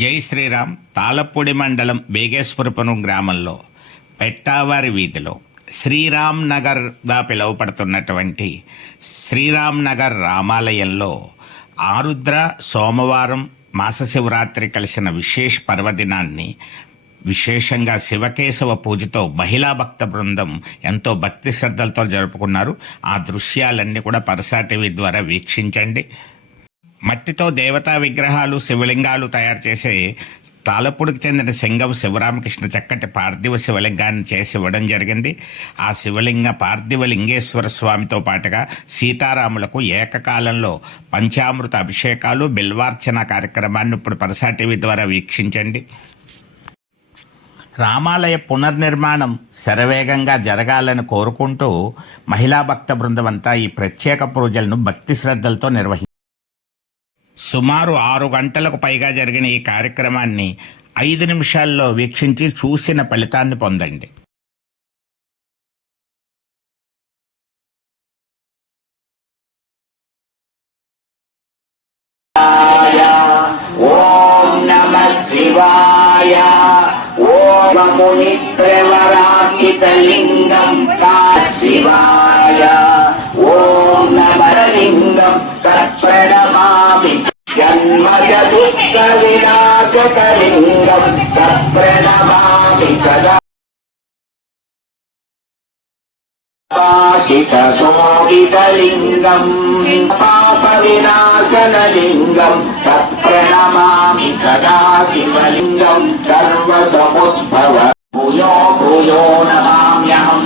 జై శ్రీరామ్. తాళపూడి మండలం బేగేశ్వరపురం గ్రామంలో పెట్టావారి వీధిలో శ్రీరామ్ నగర్గా పిలువపడుతున్నటువంటి శ్రీరామ్ నగర్ రామాలయంలో ఆరుద్ర సోమవారం మాస శివరాత్రి కలిసిన విశేష పర్వదినాన్ని విశేషంగా శివకేశవ పూజతో మహిళా భక్త బృందం ఎంతో భక్తి శ్రద్ధలతో జరుపుకున్నారు. ఆ దృశ్యాలన్నీ కూడా పరసా టీవీ ద్వారా వీక్షించండి. మట్టితో దేవతా విగ్రహాలు, శివలింగాలు తయారు చేసే తాళపూడికి చెందిన సింగం శివరామకృష్ణ చక్కటి పార్థివ శివలింగాన్ని చేసి ఇవ్వడం జరిగింది. ఆ పార్థివ లింగేశ్వర స్వామితో పాటుగా సీతారాములకు ఏకకాలంలో పంచామృత అభిషేకాలు, బిల్వార్చన కార్యక్రమాన్ని ఇప్పుడు పరసా టీవీ ద్వారా వీక్షించండి. రామాలయ పునర్నిర్మాణం శరవేగంగా జరగాలని కోరుకుంటూ మహిళా భక్త బృందం అంతా ఈ ప్రత్యేక పూజలను భక్తి శ్రద్ధలతో నిర్వహించారు. సుమారు 6 గంటలకు పైగా జరిగిన ఈ కార్యక్రమాన్ని 5 నిమిషాల్లో వీక్షించి చూసిన ఫలితాన్ని పొందండి. ఓం నమః శివాయ. ఓం ముని ప్రవరాచిత లింగం శివాయ. ఓం నమః లింగం తత్ప్రణమామి. జన్మజ దుఃఖ వినాశకలింగం తత్ప్రణమామి సదా. శోభితలింగం పాప వినాశనలింగం తత్ప్రణమామి సదా. శివలింగం సర్వసముద్భవ భూయో భూయో నమామ్యహం.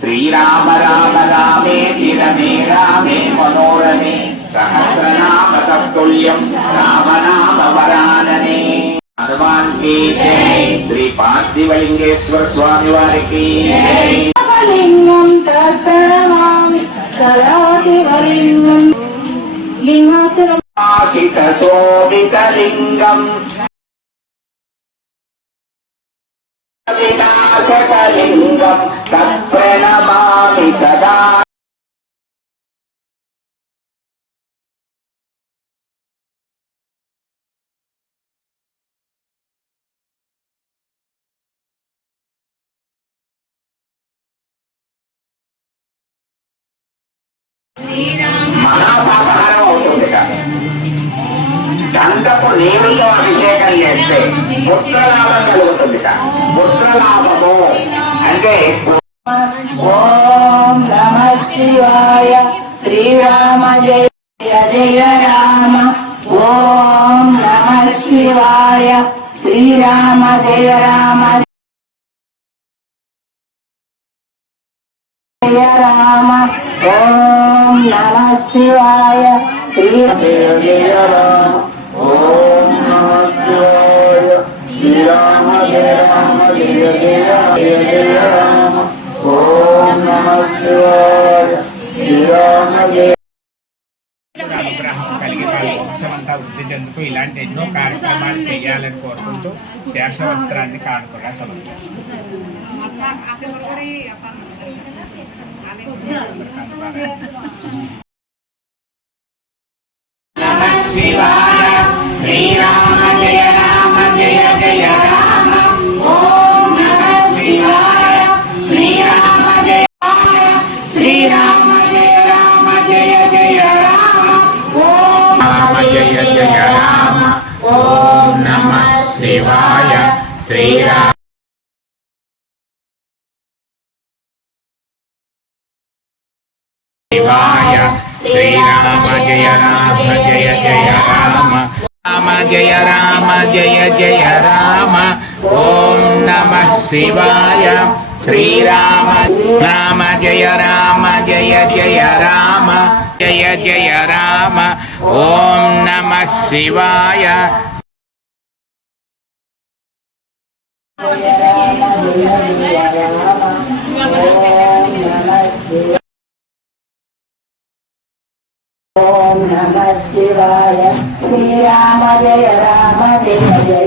శ్రీరామ రామ రామేతి రమే రామే మనోరమే సహస్రనామ తత్తుల్యం రామనామ వరాననే. హనుమాన్ కి జై. శ్రీ పార్థివలింగేశ్వర స్వామి వారికి లింగం తత్ప్రణమామి సదా. శివలింగం లింగాశిత శోభితలింగం వినాశకలింగం తత్ప్రణమామి సదా. మహాపాపహారం అవుతుంది. గంధపు నీరుతో అభిషేకం చేస్తే పుత్రలాభం కలుగుతుంది. పుత్రలాభము అంటే ఓం నమః శివాయ. శ్రీరామ జయ జయ రామ. ఓం నమః శివాయ. శ్రీరామ జయ రామ జయ రామ. ఓం నమః శివాయ. జయ జయ రామ. ఓం నమః శివాయ. శ్రీరామ జయ రామ జయ జయ జయ జయ రామ. ఓం నమః శివాయ. శ్రీరామ జయ. అనుగ్రహం కలిగి వంశమంతా వృద్ధి చెందుతూ ఇలాంటి ఎన్నో కార్యక్రమాలు చేయాలని కోరుకుంటూ శేషవస్త్రాన్ని కానుకగా నమః శివాయ. శ్రీరామ జయ రామ జయ జయ రామ. ఓం నమః శివాయ. శ్రీరామ జయ శ్రీరామ జయ రామ జయ జయ రామ. ఓం రామ జయ జయ రామ. ఓం నమః శివాయ. శ్రీరామ శివాయ. శ్రీరామ జయ రామ జయ జయ రామ. రామ జయ రామ జయ జయ రామ. ఓం నమః శివాయ. శ్రీరామ రామ జయ రామ జయ జయ రామ. జయ జయ రామ. ఓం నమః శివాయ. ఓం నమః శివాయ. శ్రీరామ జయ రామ జయ జయ